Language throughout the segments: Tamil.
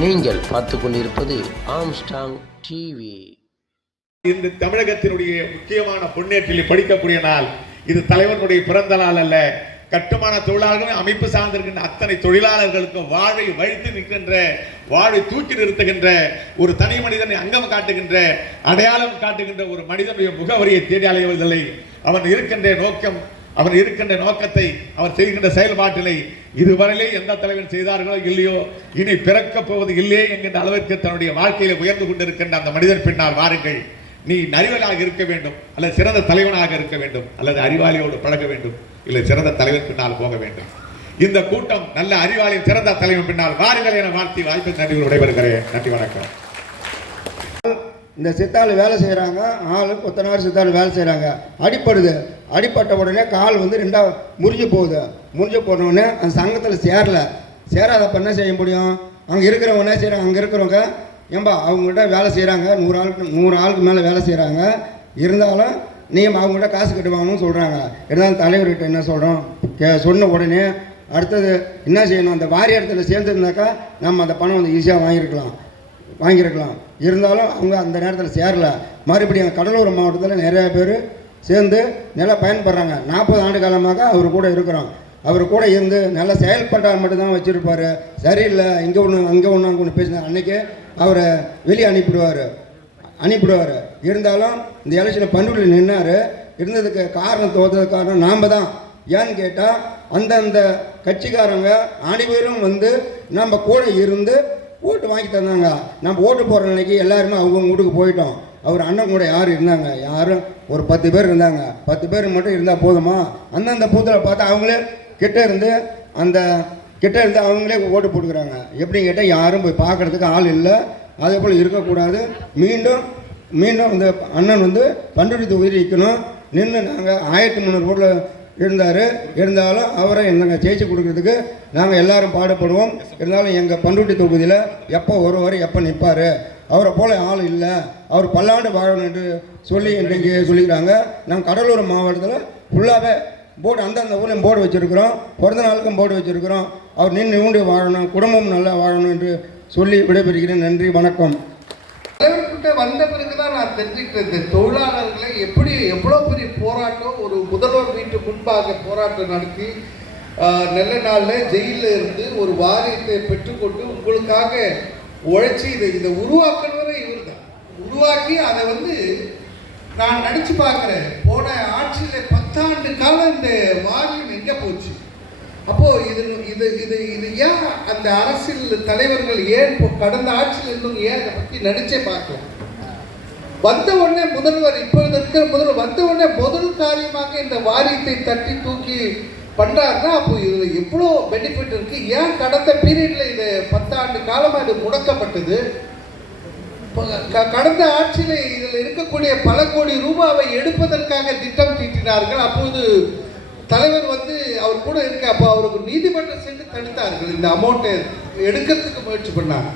நீங்கள் பார்த்து கொண்டிருப்பது ஆம்ஸ்டாங் டிவி இந்த தமிழகத்தினுடைய முக்கியமான பொன்னேற்றில் படிக்கக்கூடிய நாள். இது தலைவனுடைய பிறந்த நாள் அல்ல. கட்டுமான தொழிலாளர்கள் அமைப்பு சார்ந்திருக்கின்ற அத்தனை தொழிலாளர்களுக்கும் வாழை வைத்து நிற்கின்ற வாழை தூக்கி நிறுத்துகின்ற ஒரு தனி மனிதனை அங்கம் காட்டுகின்ற அடையாளம் காட்டுகின்ற ஒரு மனிதனுடைய முகவரியை தேடி அலைவதில்லை. அவன் இருக்கின்ற நோக்கம் அவர் இருக்கின்ற நோக்கத்தை அவர் செய்கின்ற செயல்பாட்டினை இதுவரையிலே எந்த தலைவன் செய்தார்களோ இல்லையோ இனி பிறக்கப் போவது இல்லையே என்கின்ற அளவிற்கு தன்னுடைய வாழ்க்கையில உயர்ந்து கொண்டிருக்கின்ற அந்த மனிதர் பின்னால் வாருங்கள். நீ நறிவலாக இருக்க வேண்டும் அல்லது சிறந்த தலைவனாக இருக்க வேண்டும் அல்லது அறிவாளியோடு பழக வேண்டும் இல்லை சிறந்த தலைவன் பின்னால் போக வேண்டும். இந்த கூட்டம் நல்ல அறிவாளியின் சிறந்த தலைவன் பின்னால் வாருங்கள் என வாழ்த்தி வாய்ப்பு நன்றி விடைபெறுகிறேன். நன்றி வணக்கம். இந்த சித்தாள் வேலை செய்கிறாங்க ஆளு கொத்தனார் சித்தாள் வேலை செய்கிறாங்க அடிப்படுது. அடிப்பட்ட உடனே கால் வந்து ரெண்டாக முறிஞ்சு போகுது. முறிஞ்சு போன உடனே அந்த சங்கத்தில் சேரல. சேராதப்ப என்ன செய்ய முடியும்? அங்கே இருக்கிறவங்க என்ன செய்கிறாங்க அங்கே இருக்கிறவங்க ஏம்பா அவங்கள்ட்ட வேலை செய்கிறாங்க நூறு ஆளுக்கு நூறு ஆளுக்கு மேலே வேலை செய்கிறாங்க இருந்தாலும் நீயும் அவங்கள்ட்ட காசு கட்டு வாங்கணும்னு சொல்கிறாங்க இருந்தாலும் தலைவர்கிட்ட என்ன சொல்கிறோம் கே சொன்ன உடனே அடுத்தது என்ன செய்யணும்? அந்த வாரியத்தில் சேர்ந்துருந்தாக்கா நம்ம அந்த பணம் வந்து ஈஸியாக வாங்கியிருக்கலாம். வாங்கியிருக்கலாம். இருந்தாலும் அவங்க அந்த நேரத்தில் சேரல. மறுபடியும் கடலூர் மாவட்டத்தில் நிறையா பேர் சேர்ந்து நல்லா பயன்படுறாங்க. நாற்பது ஆண்டு காலமாக அவர் கூட இருக்கிறோம் அவர் கூட இருந்து நல்லா செயல்பட்டால் மட்டும்தான் வச்சுருப்பார். சரியில்லை இங்கே ஒன்று அங்கே ஒன்று அங்கே ஒன்று பேசினா அன்றைக்கி அவரை வெளியே அனுப்பிடுவார் அனுப்பிடுவார் இருந்தாலும் இந்த எலெக்ஷனில் பண்ருட்டில் நின்னார். இருந்ததுக்கு காரணம் தோற்றதுக்கு காரணம் நாம் தான். ஏன்னு கேட்டால் அந்தந்த கட்சிக்காரங்க அனைவரும் வந்து நம்ம கூட இருந்து ஓட்டு வாங்கி தந்தாங்க. நம்ம ஓட்டு போகிற அன்னைக்கு எல்லாருமே அவங்கவுங்க வீட்டுக்கு போயிட்டோம். அவர் அண்ணன் கூட யார் இருந்தாங்க? யாரும்? ஒரு பத்து பேர் இருந்தாங்க. பத்து பேர் மட்டும் இருந்தால் போதுமா? அந்தந்த பூத்தில் பார்த்தா அவங்களே கிட்ட இருந்து அந்த கிட்ட இருந்து அவங்களே ஓட்டு போட்டுக்கிறாங்க. எப்படின்னு கேட்டால் யாரும் போய் பார்க்கறதுக்கு ஆள் இல்லை. அதே போல் இருக்கக்கூடாது. மீண்டும் மீண்டும் இந்த அண்ணன் வந்து பண்ருட்டி தொகுதியில் நிற்கணும் நின்று நாங்கள் ஆயிரத்தி முந்நூறு ஓட்டில் இருந்தார். இருந்தாலும் அவரை நாங்கள் ஜெயிச்சு கொடுக்கறதுக்கு நாங்கள் எல்லாரும் பாடுபடுவோம். இருந்தாலும் எங்கள் பண்ருட்டி தொகுதியில் எப்போ வருவார் எப்போ நிற்பார் அவரை போல ஆள் இல்லை. அவர் பல்லாண்டு வாழணும் என்று சொல்லி இன்றைக்கு சொல்லிக்கிறாங்க. நம் கடலூர் மாவட்டத்தில் ஃபுல்லாகவே போர்டு அந்தந்த ஊர்லேயும் போர்டு வச்சுருக்கிறோம். பிறந்த நாளுக்கும் போர்டு வச்சுருக்கிறோம். அவர் நின்று ஊண்டி வாழணும் குடும்பம் நல்லா வாழணும் என்று சொல்லி விடைபெறுகிறேன். நன்றி வணக்கம். தலைவர்கிட்ட வந்த பிறகுதான் நான் தெரிஞ்சுக்கிட்டேன் இந்த தொழிலாளர்களை எப்படி எவ்வளோ பெரிய போராட்டம் ஒரு முதல்வர் வீட்டு முன்பாக போராட்டம் நடத்தி நல்ல நாளில் ஜெயிலில் இருந்து ஒரு வாரியத்தை பெற்றுக்கொண்டு உங்களுக்காக உழைச்சி இதை இதை உருவாக்குனவரே இவர் தான் உருவாக்கி அதை வந்து நான் நடிச்சு பார்க்குறேன். போன ஆட்சியில் பத்தாண்டு காலம் இந்த வாரியம் எங்கே போச்சு? அப்போ இது இது இது இது ஏன் அந்த அரசியல் தலைவர்கள் ஏன் இப்போ கடந்த ஆட்சியில் இருந்தும் ஏன் அதை பற்றி நடிச்சே பார்க்கலாம் வந்த உடனே முதல்வர் இப்பொழுது இருக்கிற முதல்வர் வந்த உடனே முதல் காரியமாக இந்த வாரியத்தை தட்டி தூக்கி பண்ணுறாருன்னா அப்போ இதில் எவ்வளோ பெனிஃபிட் இருக்கு? ஏன் கடந்த பீரியடில் இது பத்தாண்டு காலமாக இது முடக்கப்பட்டது? இப்போ க- கடந்த ஆட்சியில் இதில் இருக்கக்கூடிய பல கோடி ரூபாவை எடுப்பதற்காக திட்டம் தீட்டினார்கள். அப்போது தலைவர் வந்து அவர் கூட இருக்க அப்போ அவருக்கு நீதிமன்றம் சென்று தடுத்தார்கள். இந்த அமௌண்ட்டை எடுக்கிறதுக்கு முயற்சி பண்ணாங்க.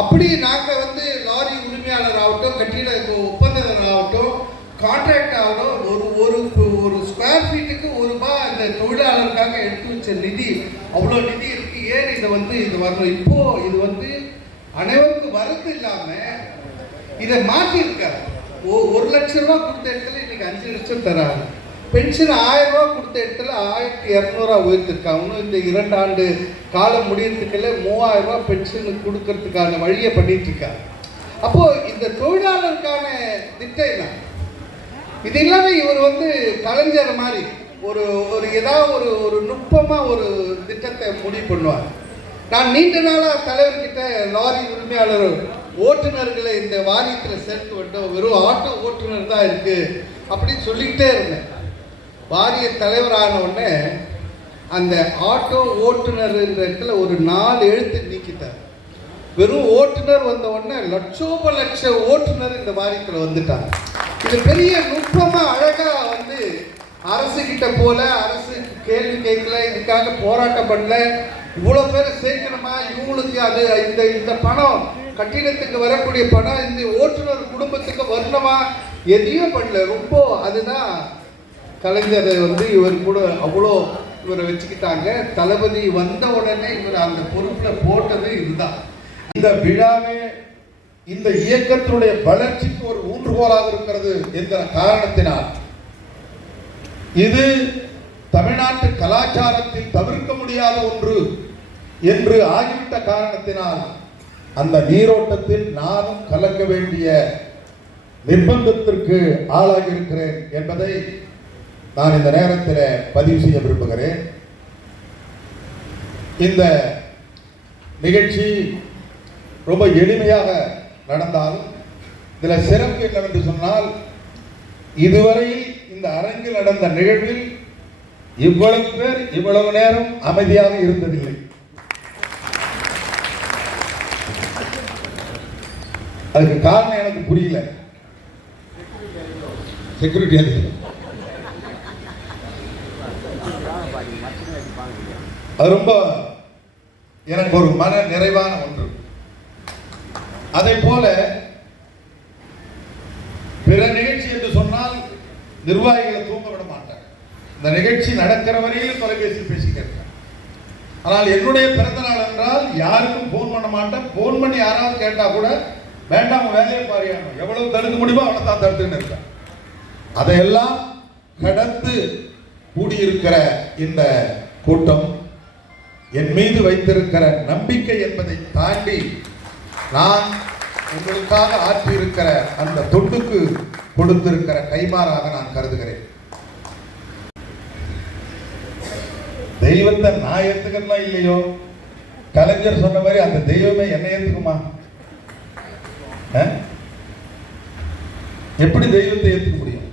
அப்படி நாங்கள் வந்து லாரி உரிமையாளர் ஆகட்டும் கட்டிட ஒப்பந்ததாரர் ஆகட்டும் கான்ட்ராக்ட் ஆகட்டும் ஒரு ஒரு ஒரு ஸ்கொயர் ஃபீட்டுக்கு ஒரு ரூபாய் அந்த தொழிலாளருக்காக எடுத்து வச்ச நிதி அவ்வளோ நிதி இருக்கு. ஏன் இதை வந்து இது வரணும்? இப்போது இது வந்து அனைவருக்கும் வரது இல்லாமல் இதை மாற்றிருக்காரு ஒரு லட்சம் ரூபா கொடுத்த இடத்துல இன்னைக்கு அஞ்சு லட்சம் தராங்க. பென்ஷன் ஆயிரம் ரூபா கொடுத்த இடத்துல ஆயிரத்தி இரநூறுவா உயர்த்திருக்காங்க இன்னும் இந்த இரண்டு ஆண்டு காலம் முடியறதுக்குள்ள மூவாயிரம் ரூபா பென்ஷன் கொடுக்கறதுக்கான வழியை பண்ணிட்டு இருக்காங்க அப்போ இந்த தொழிலாளருக்கான திட்டம் தான் இது இல்லாத இவர் வந்து கலைஞர் மாதிரி ஒரு ஒரு ஏதாவது ஒரு ஒரு நுட்பமாக ஒரு திட்டத்தை முடிவு பண்ணுவார். நான் நீண்ட நாளாக தலைவர்கிட்ட லாரி உரிமையாளர் ஓட்டுநர்களை இந்த வாரியத்தில் சேர்த்து விட்டோம். வெறும் ஆட்டோ ஓட்டுநர் தான் இருக்குது அப்படின்னு சொல்லிக்கிட்டே இருந்தேன். வாரிய தலைவரான உடனே அந்த ஆட்டோ ஓட்டுநர்ன்ற இடத்துல ஒரு நாலு எழுத்து நீக்கிட்டார். வெறும் ஓட்டுநர் வந்த உடனே லட்சோப லட்ச ஓட்டுநர் இந்த வாரியத்தில் வந்துட்டாங்க. இது பெரிய நுட்பமாக அழகாக வந்து அரசு கிட்ட போல அரசு கேள்வி கேட்கல இதுக்காக போராட்டம் பண்ணல. இவ்வளோ பேரை சேர்க்கணுமா? இவங்களுக்கு அது இந்த இந்த பணம் கட்டிடத்துக்கு வரக்கூடிய பணம் இந்த ஓட்டுநர் குடும்பத்துக்கு வரணுமா? எதையும் பண்ணல. ரொம்ப அதுதான் கலைஞரை வந்து இவர் கூட அவ்வளோ இவரை வச்சுக்கிட்டாங்க. தளபதி வந்த உடனே இவர் அந்த பொறுப்பில் போட்டது இதுதான். இந்த விழாவே இந்த இயக்கத்தினுடைய வளர்ச்சிக்கு ஒரு ஊன்றுகோலாக இருக்கிறது என்கிற காரணத்தினால். இது தமிழ்நாட்டு கலாச்சாரத்தில் தவிர்க்க முடியாத ஒன்று என்று ஆகிவிட்ட காரணத்தினால் அந்த நீரோட்டத்தில் நானும் கலக்க வேண்டிய நிர்பந்தத்திற்கு ஆளாகி இருக்கிறேன் என்பதை நான் இந்த நேரத்தில் பதிவு செய்ய விரும்புகிறேன். இந்த நிகழ்ச்சி ரொம்ப எளிமையாக நடந்தாலும் இதில் சிறப்பு என்னவென்று சொன்னால் இதுவரையில் இந்த அரங்கில் நடந்த நிகழ்வில் இவ்வளவு பேர் இவ்வளவு நேரம் அமைதியாக இருந்ததில்லை. அதுக்கு காரணம் எனக்கு புரியல. செக்யூரிட்டி அதிகாரி. அது ரொம்ப எனக்கு ஒரு மன நிறைவான ஒன்று. அதை போல பிற நிகழ்ச்சி என்று சொன்னால் நிர்வாகிகளை தூங்க விட மாட்டாங்க இந்த நிகழ்ச்சி நடக்கிற வரையிலும் தொலைபேசி பேசிக்கிறேன் ஆனால் என்னுடைய பிறந்த நாள் என்றால் யாருக்கும் ஃபோன் பண்ண மாட்டேன். ஃபோன் பண்ணி யாராவது கேட்டா கூட வேண்டாம் வேலையை பாரியானோ எவ்வளவு தடுக்க முடியுமோ அவனை தான் தடுத்துன்னு இருக்கேன் அதையெல்லாம் கடந்து கூடியிருக்கிற இந்த கூட்டம் என் மீது வைத்திருக்கிற நம்பிக்கை என்பதை தாண்டி நான் உங்களுக்காக ஆற்றியிருக்கிற அந்த தொண்டுக்கு கொடுத்திருக்கிற கைமாறாக நான் கருதுகிறேன். தெய்வத்தை நான் ஏத்துக்கலாம் இல்லையோ? கலைஞர் சொன்ன மாதிரி அந்த தெய்வமே என்னை ஏத்துக்குமா? அஹ்? எப்படி தெய்வத்தை ஏத்துக்க முடியும்?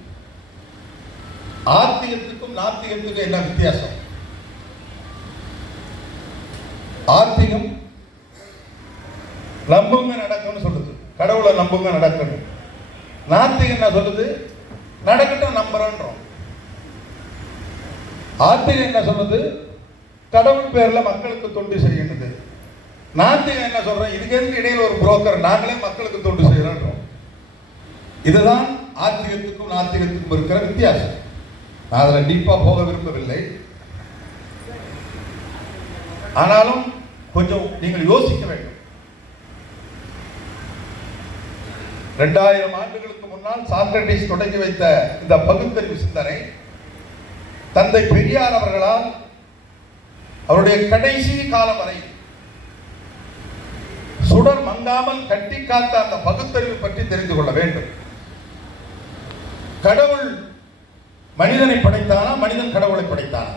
ஆத்திகத்துக்கும் நாத்திகத்துக்கும் என்ன வித்தியாசம்? ஆத்திகம் நம்புங்க நடக்கும்னு சொல்லுது. கடவுளை நம்புங்க நடக்கணும் நாத்திகம் என்ன சொல்லுது? நடக்கட்டும் நம்புறோன்றோம். ஆத்திகம் என்ன சொல்லுது? கடவுள் பேரில் மக்களுக்கு தொண்டு செய்யணுது நாத்திகம் என்ன சொல்கிறோம் இதுக்கு எதுக்கு இடையில ஒரு புரோக்கர் நாங்களே மக்களுக்கு தொண்டு செய்கிறோன்றோம் இதுதான் ஆத்திகத்துக்கும் நாத்திகத்துக்கும் இருக்கிற வித்தியாசம். நான் அதில் டீப்பாக போக விரும்பவில்லை. ஆனாலும் கொஞ்சம் நீங்கள் யோசிக்க வேண்டும். ரெண்டாயிரம் ஆண்டுகளுக்கு முன்னால் சாக்ரட்டிஸ் தொடங்கி வைத்த இந்த பகுத்தறிவு சிந்தனை தந்தை பெரியார் அவர்களால் அவருடைய கடைசி காலம் வரை சுடர் மங்காமல் கட்டி காத்த அந்த பகுத்தறிவு பற்றி தெரிந்து கொள்ள வேண்டும். கடவுள் மனிதனை படைத்தானா? மனிதன் கடவுளை படைத்தானா?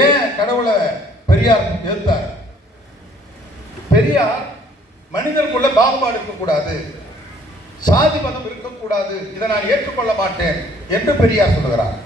ஏன் கடவுளை பெரியார் எதிர்த்தார் பெரியார் மனிதனுக்குள்ள பாகுபாடு இருக்கக்கூடாது சாதி மதம் இருக்கக்கூடாது இதை நான் ஏற்றுக்கொள்ள மாட்டேன் என்று பெரியார் சொல்லுகிறார்.